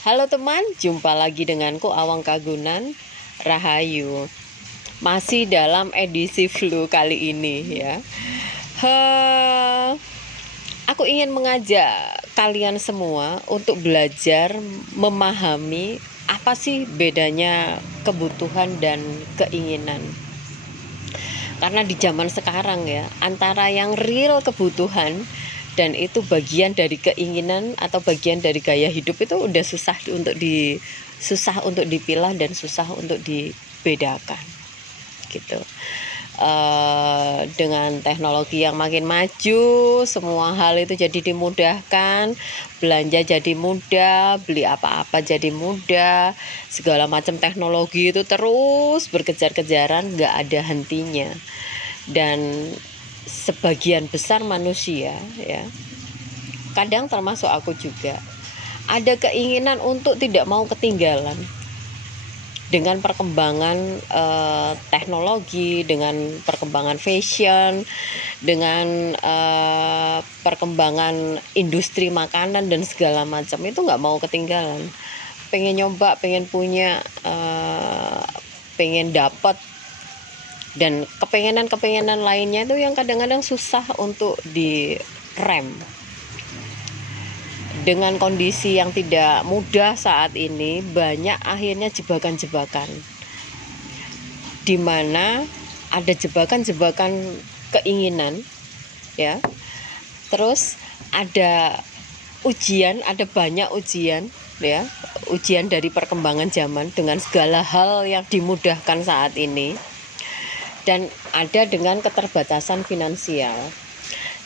Halo teman, jumpa lagi denganku Awang Kagunan Rahayu. Masih dalam edisi flu kali ini ya. Aku ingin mengajak kalian semua untuk belajar memahami apa sih bedanya kebutuhan dan keinginan. Karena di zaman sekarang ya, antara yang real kebutuhan dan itu bagian dari keinginan atau bagian dari gaya hidup itu udah susah untuk dipilah dan susah untuk dibedakan gitu. Dengan teknologi yang makin maju, semua hal itu jadi dimudahkan, belanja jadi mudah, beli apa-apa jadi mudah, segala macam teknologi itu terus berkejar-kejaran, nggak ada hentinya. Dan sebagian besar manusia ya, kadang termasuk aku juga, ada keinginan untuk tidak mau ketinggalan dengan perkembangan teknologi, dengan perkembangan fashion, dengan perkembangan industri makanan dan segala macam, itu nggak mau ketinggalan, pengen nyoba, pengen punya, pengen dapat, dan kepengenan lainnya itu yang kadang-kadang susah untuk direm. Dengan kondisi yang tidak mudah saat ini, banyak akhirnya jebakan-jebakan, di mana ada jebakan-jebakan keinginan ya, terus ada ujian, ada banyak ujian ya, ujian dari perkembangan zaman dengan segala hal yang dimudahkan saat ini, dan ada dengan keterbatasan finansial.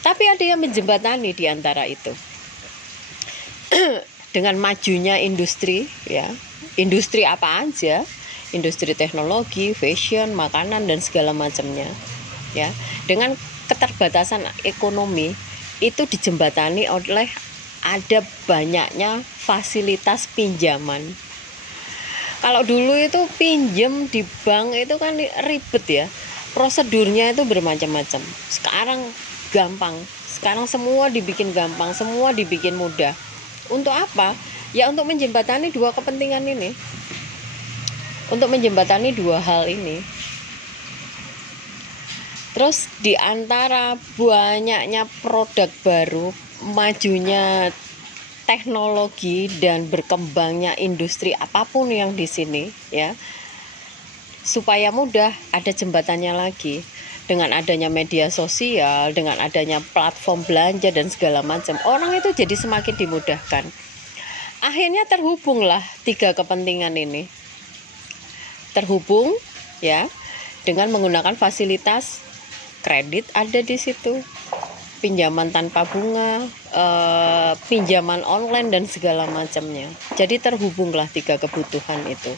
Tapi ada yang menjembatani di antara itu. Dengan majunya industri ya, industri apa aja, industri teknologi, fashion, makanan dan segala macamnya ya, dengan keterbatasan ekonomi itu dijembatani oleh ada banyaknya fasilitas pinjaman. Kalau dulu itu pinjem di bank itu kan ribet ya, prosedurnya itu bermacam-macam. Sekarang gampang, sekarang semua dibikin gampang, semua dibikin mudah. Untuk apa? Ya untuk menjembatani dua kepentingan ini, untuk menjembatani dua hal ini. Terus di antara banyaknya produk baru, majunya teknologi dan berkembangnya industri apapun yang di sini ya, supaya mudah, ada jembatannya lagi. Dengan adanya media sosial, dengan adanya platform belanja dan segala macam, orang itu jadi semakin dimudahkan. Akhirnya terhubunglah tiga kepentingan ini, terhubung ya, dengan menggunakan fasilitas kredit ada di situ, pinjaman tanpa bunga, pinjaman online dan segala macamnya. Jadi terhubunglah tiga kebutuhan itu.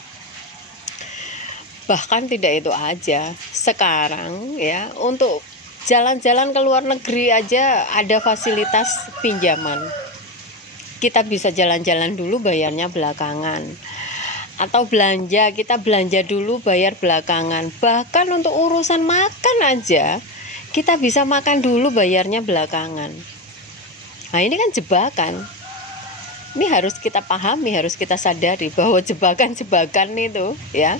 Bahkan tidak itu aja, sekarang ya, untuk jalan-jalan ke luar negeri aja ada fasilitas pinjaman. Kita bisa jalan-jalan dulu, bayarnya belakangan. Atau belanja, kita belanja dulu, bayar belakangan. Bahkan untuk urusan makan aja, kita bisa makan dulu, bayarnya belakangan. Nah ini kan jebakan. Ini harus kita pahami, harus kita sadari bahwa jebakan-jebakan itu ya,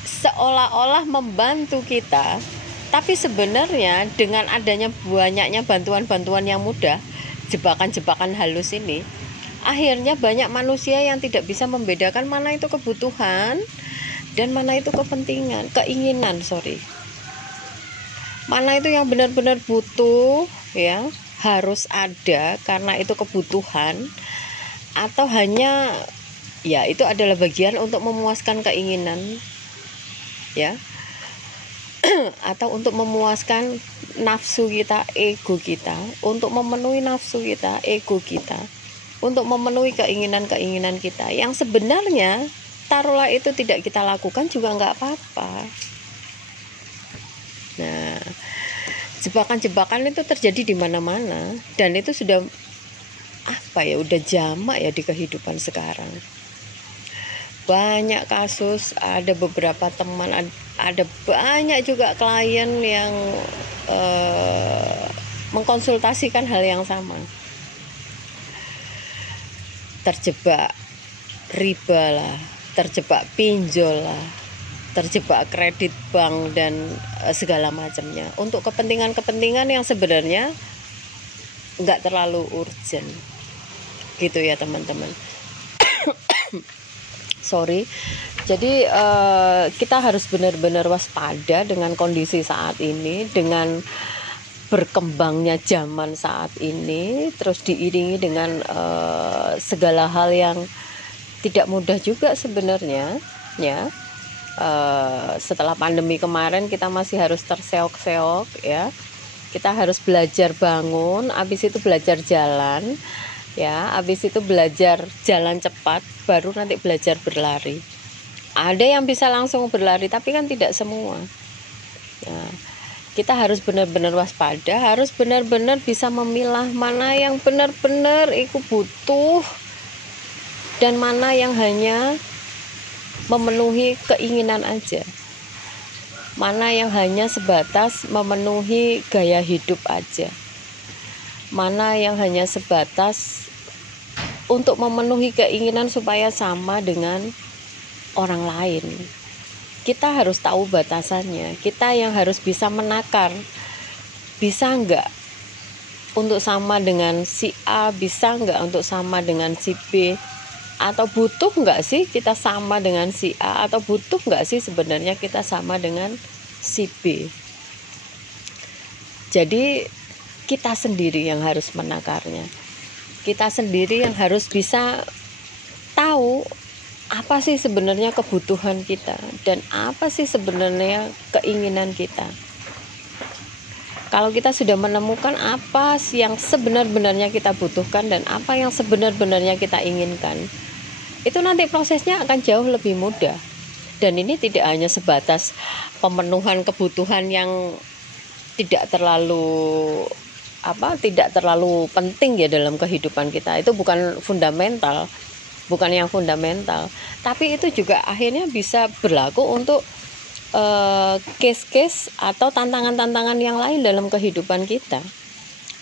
seolah-olah membantu kita, tapi sebenarnya dengan adanya banyaknya bantuan-bantuan yang mudah, jebakan-jebakan halus ini, akhirnya banyak manusia yang tidak bisa membedakan mana itu kebutuhan dan mana itu keinginan, mana itu yang benar-benar butuh ya, harus ada karena itu kebutuhan, atau hanya ya itu adalah bagian untuk memuaskan keinginan ya, atau untuk memuaskan nafsu kita, ego kita, untuk memenuhi nafsu kita, ego kita, untuk memenuhi keinginan-keinginan kita yang sebenarnya taruhlah itu tidak kita lakukan juga nggak apa-apa. Nah, jebakan-jebakan itu terjadi di mana-mana, dan itu sudah udah jamak ya di kehidupan sekarang. Banyak kasus, ada beberapa teman, ada banyak juga klien yang mengkonsultasikan hal yang sama, terjebak riba lah, terjebak pinjol lah, terjebak kredit bank dan segala macamnya untuk kepentingan-kepentingan yang sebenarnya nggak terlalu urgent gitu ya teman-teman. Sorry. Jadi kita harus benar-benar waspada dengan kondisi saat ini, dengan berkembangnya zaman saat ini, terus diiringi dengan segala hal yang tidak mudah juga sebenarnya ya. Setelah pandemi kemarin kita masih harus terseok-seok ya. Kita harus belajar bangun, habis itu belajar jalan ya, habis itu belajar jalan cepat, baru nanti belajar berlari. Ada yang bisa langsung berlari, tapi kan tidak semua. Nah, kita harus benar-benar waspada, harus benar-benar bisa memilah mana yang benar-benar itu butuh dan mana yang hanya memenuhi keinginan aja, mana yang hanya sebatas memenuhi gaya hidup aja, mana yang hanya sebatas untuk memenuhi keinginan supaya sama dengan orang lain. Kita harus tahu batasannya. Kita yang harus bisa menakar, bisa enggak untuk sama dengan si A, bisa enggak untuk sama dengan si B, atau butuh enggak sih kita sama dengan si A, atau butuh enggak sih sebenarnya kita sama dengan si B. Jadi kita sendiri yang harus menakarnya. Kita sendiri yang harus bisa tahu apa sih sebenarnya kebutuhan kita dan apa sih sebenarnya keinginan kita. Kalau kita sudah menemukan apa sih yang sebenar-benarnya kita butuhkan dan apa yang sebenar-benarnya kita inginkan, itu nanti prosesnya akan jauh lebih mudah. Dan ini tidak hanya sebatas pemenuhan kebutuhan yang tidak terlalu penting ya dalam kehidupan kita. Itu bukan fundamental. Bukan yang fundamental, tapi itu juga akhirnya bisa berlaku untuk case-case atau tantangan-tantangan yang lain dalam kehidupan kita.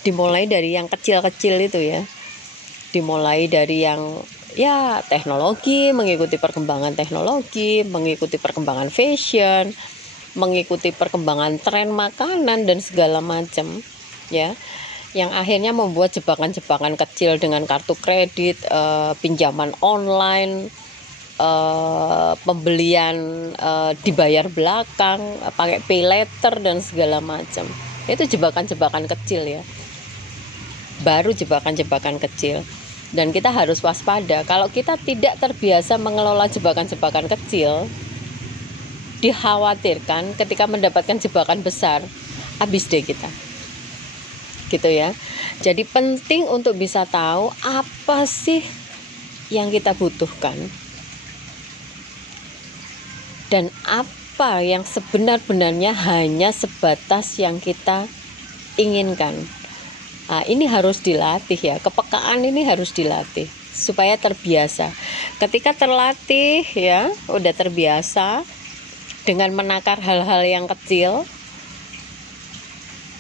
Dimulai dari yang kecil-kecil itu ya, dimulai dari yang ya teknologi, mengikuti perkembangan teknologi, mengikuti perkembangan fashion, mengikuti perkembangan tren makanan dan segala macam ya, yang akhirnya membuat jebakan-jebakan kecil dengan kartu kredit, pinjaman online, pembelian dibayar belakang, pakai pay later dan segala macam. Itu jebakan-jebakan kecil ya. Baru jebakan-jebakan kecil. Dan kita harus waspada. Kalau kita tidak terbiasa mengelola jebakan-jebakan kecil, dikhawatirkan ketika mendapatkan jebakan besar, habis deh kita. Gitu ya. Jadi penting untuk bisa tahu apa sih yang kita butuhkan dan apa yang sebenar-benarnya hanya sebatas yang kita inginkan. Nah, ini harus dilatih ya. Kepekaan ini harus dilatih supaya terbiasa. Ketika terlatih ya, udah terbiasa dengan menakar hal-hal yang kecil,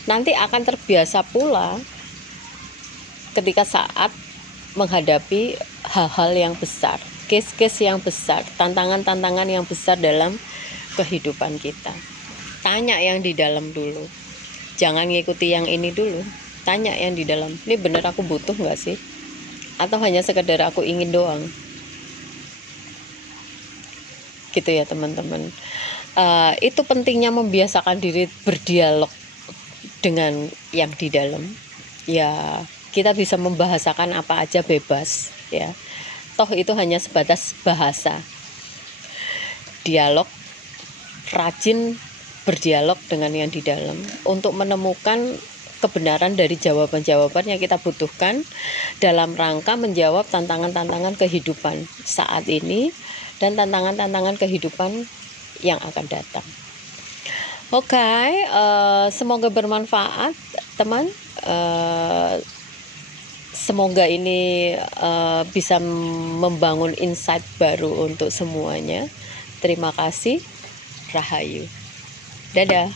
nanti akan terbiasa pula ketika saat menghadapi hal-hal yang besar, case-case yang besar, tantangan-tantangan yang besar dalam kehidupan kita. Tanya yang di dalam dulu, jangan ngikuti yang ini dulu. Tanya yang di dalam, ini bener aku butuh nggak sih? Atau hanya sekedar aku ingin doang? Gitu ya teman-teman. Itu pentingnya membiasakan diri berdialog dengan yang di dalam. Ya, kita bisa membahasakan apa aja bebas ya. Toh itu hanya sebatas bahasa. Dialog, rajin berdialog dengan yang di dalam untuk menemukan kebenaran dari jawaban-jawaban yang kita butuhkan dalam rangka menjawab tantangan-tantangan kehidupan saat ini dan tantangan-tantangan kehidupan yang akan datang. Oke, semoga bermanfaat teman. Semoga ini bisa membangun insight baru untuk semuanya. Terima kasih. Rahayu. Dadah.